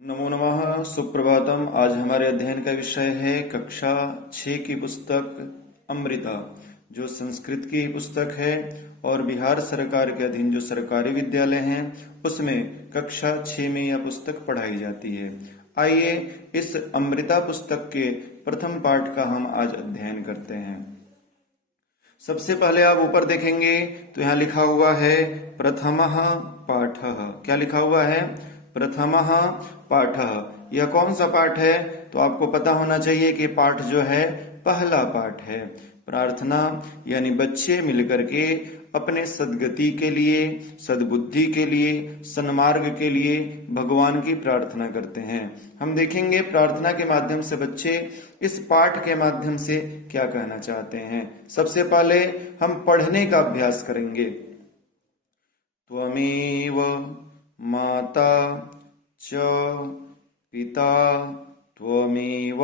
नमो नमः। सुप्रभातम। आज हमारे अध्ययन का विषय है कक्षा 6 की पुस्तक अमृता, जो संस्कृत की पुस्तक है और बिहार सरकार के अधीन जो सरकारी विद्यालय हैं उसमें कक्षा 6 में यह पुस्तक पढ़ाई जाती है। आइए इस अमृता पुस्तक के प्रथम पाठ का हम आज अध्ययन करते हैं। सबसे पहले आप ऊपर देखेंगे तो यहाँ लिखा हुआ है प्रथमः पाठः। क्या लिखा हुआ है? प्रथमः पाठः। यह कौन सा पाठ है? तो आपको पता होना चाहिए कि पाठ जो है पहला पाठ है। प्रार्थना यानी बच्चे मिलकर के अपने सद्गति के लिए, सद्बुद्धि के लिए, सन्मार्ग के लिए भगवान की प्रार्थना करते हैं। हम देखेंगे प्रार्थना के माध्यम से बच्चे इस पाठ के माध्यम से क्या कहना चाहते हैं। सबसे पहले हम पढ़ने का अभ्यास करेंगे। त्वमेव माता च पिता त्वमेव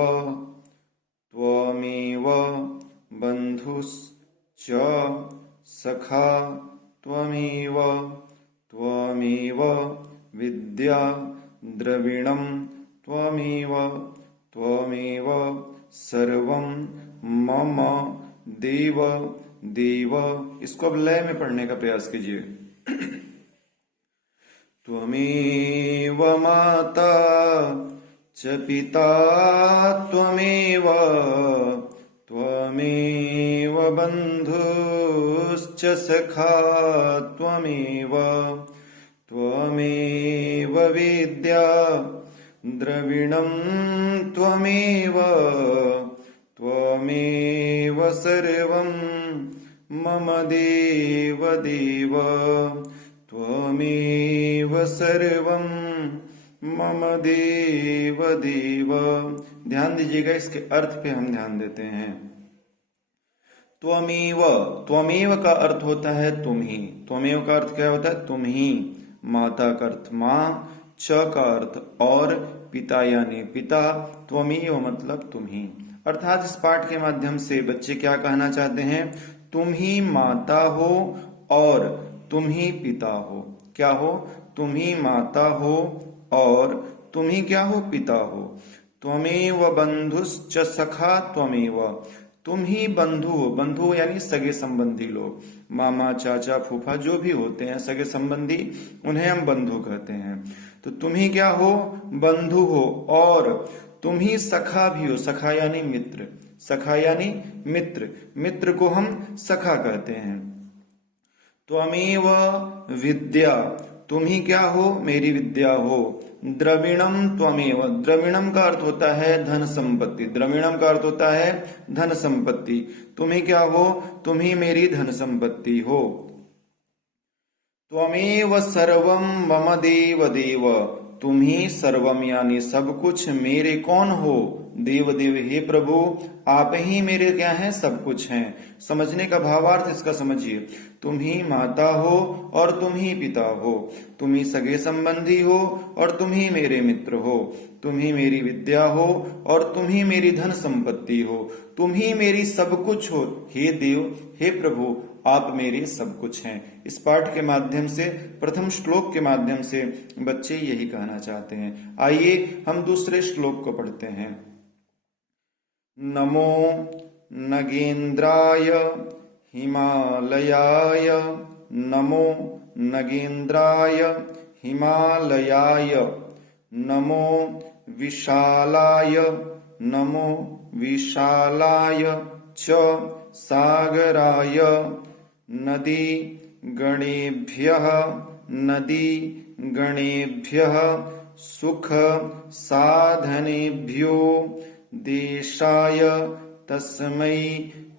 बन्धुश्च सखा त्वमेव विद्या द्रविणं त्वमेव सर्वं मम देव। इसको अब लय में पढ़ने का प्रयास कीजिए। त्वमेव माता च पिता त्वमेव बन्धुश्च सखा त्वमेव विद्या द्रविणं त्वमेव सर्वं मम देव। त्वमेव सर्वं मम देव। ध्यान दीजिएगा, इसके अर्थ पे हम ध्यान देते हैं। त्वमेव का अर्थ होता है तुम ही। त्वमेव का अर्थ क्या होता है? तुम ही। माता का अर्थ माँ, च का अर्थ और, पिता यानी पिता, त्वमेव मतलब तुम ही। अर्थात इस पाठ के माध्यम से बच्चे क्या कहना चाहते हैं? तुम ही माता हो और तुम ही पिता हो। क्या हो? तुम ही माता हो और तुम ही क्या हो? पिता हो। त्वमेव बन्धुश्च सखा त्वमेव। तुम ही बंधु हो। बंधु यानी सगे संबंधी लोग, मामा, चाचा, फूफा जो भी होते हैं सगे संबंधी, उन्हें हम बंधु कहते हैं। तो तुम ही क्या हो? बंधु हो और तुम ही सखा भी हो। सखा यानी मित्र। सखा यानी मित्र। मित्र को हम सखा कहते हैं। त्वमेव विद्या। तुम ही क्या हो? मेरी विद्या हो। द्रविणम त्वमेव। द्रविणम का अर्थ होता है धन संपत्ति। द्रविणम का अर्थ होता है धन संपत्ति। तुम ही क्या हो? तुम ही मेरी धन संपत्ति हो। त्वमेव सर्वम मम देव। तुम ही सर्वम यानी सब कुछ मेरे कौन हो? देव। हे प्रभु, आप ही मेरे क्या हैं? सब कुछ हैं। समझने का भावार्थ इसका समझिए। तुम ही माता हो और तुम ही पिता हो। तुम ही सगे संबंधी हो और तुम ही मेरे मित्र हो। तुम ही मेरी विद्या हो और तुम ही मेरी धन संपत्ति हो। तुम ही मेरी सब कुछ हो। हे देव, हे प्रभु, आप मेरे सब कुछ हैं। इस पाठ के माध्यम से, प्रथम श्लोक के माध्यम से बच्चे यही कहना चाहते हैं। आइए हम दूसरे श्लोक को पढ़ते हैं। नमो नगेन्द्राय हिमालयाय। नमो नगेन्द्राय हिमालयाय। नमो विशालाय च सागराय। नदी गणेभ्यः सुख साधनेभ्यो देशाय तस्मै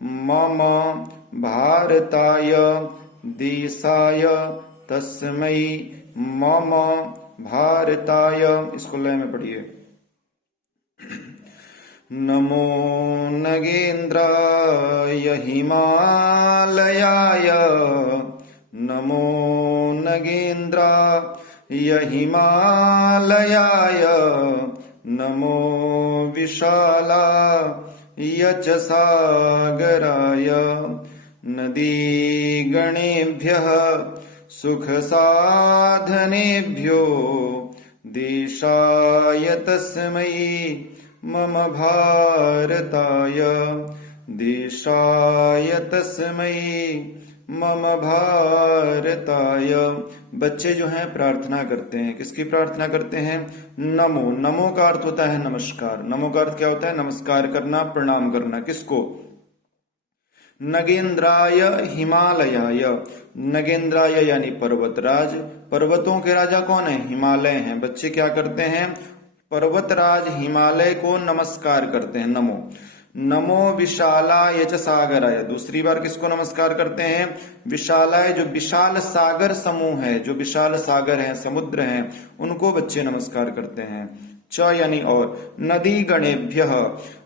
मम भारताय देशाय तस्मै मम भारताय। इसको लय में पढ़िए। नमो नगेन्द्राय हिमालयाय। नमो नगेन्द्राय हिमालयाय। नमो विशालाय च सागराय। नदीगणेभ्यः सुखसाधनेभ्यो देशाय तस्मै मम भारताय, देशाय तस्मै मम भारताय। बच्चे जो हैं प्रार्थना करते हैं, किसकी प्रार्थना करते हैं? नमो। नमो का अर्थ होता है नमस्कार। नमो का अर्थ क्या होता है? नमस्कार करना, प्रणाम करना। किसको? नगेंद्राय हिमालयाय। नगेंद्राय यानी पर्वतराज। पर्वतों के राजा कौन है? हिमालय हैं। बच्चे क्या करते हैं? पर्वतराज हिमालय को नमस्कार करते हैं। नमो। नमो विशालाय च सागराय। दूसरी बार किसको नमस्कार करते हैं? विशालाय, जो विशाल सागर समूह है, जो विशाल सागर है, समुद्र है, उनको बच्चे नमस्कार करते हैं। च यानी और। नदी गणेभ्य,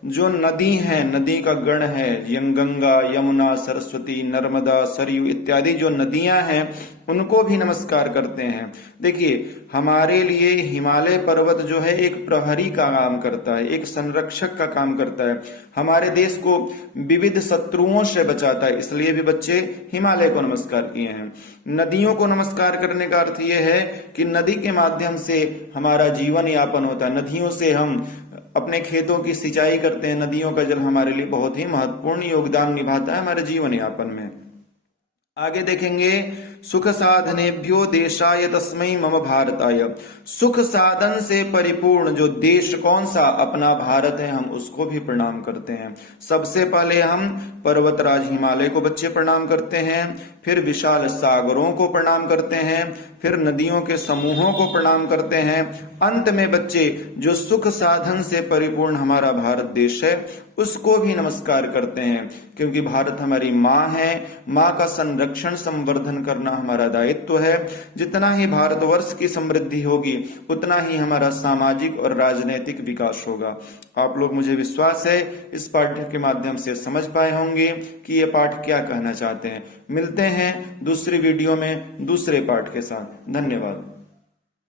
जो नदी है, नदी का गण है, गंगा, यमुना, सरस्वती, नर्मदा, सरयू इत्यादि जो नदियां हैं, उनको भी नमस्कार करते हैं। देखिए, हमारे लिए हिमालय पर्वत जो है एक प्रहरी का काम करता है, एक संरक्षक का काम करता है, हमारे देश को विविध शत्रुओं से बचाता है, इसलिए भी बच्चे हिमालय को नमस्कार किए हैं। नदियों को नमस्कार करने का अर्थ यह है कि नदी के माध्यम से हमारा जीवन यापन होता है। नदियों से हम अपने खेतों की सिंचाई करते हैं। नदियों का जल हमारे लिए बहुत ही महत्वपूर्ण योगदान निभाता है हमारे जीवन यापन में। आगे देखेंगे, सुख साधनेभ्यो देशाय तस्मै मम भारताय। सुख साधन से परिपूर्ण जो देश कौन सा? अपना भारत है, हम उसको भी प्रणाम करते हैं। सबसे पहले हम पर्वतराज हिमालय को बच्चे प्रणाम करते हैं, फिर विशाल सागरों को प्रणाम करते हैं, फिर नदियों के समूहों को प्रणाम करते हैं। अंत में बच्चे जो सुख साधन से परिपूर्ण हमारा भारत देश है, उसको भी नमस्कार करते हैं, क्योंकि भारत हमारी माँ है। माँ का संरक्षण संवर्धन करना हमारा दायित्व है। जितना ही भारतवर्ष की समृद्धि होगी, उतना ही हमारा सामाजिक और राजनीतिक विकास होगा। आप लोग, मुझे विश्वास है, इस पाठ के माध्यम से समझ पाए होंगे कि ये पाठ क्या कहना चाहते हैं। मिलते हैं दूसरी वीडियो में दूसरे पाठ के साथ। धन्यवाद।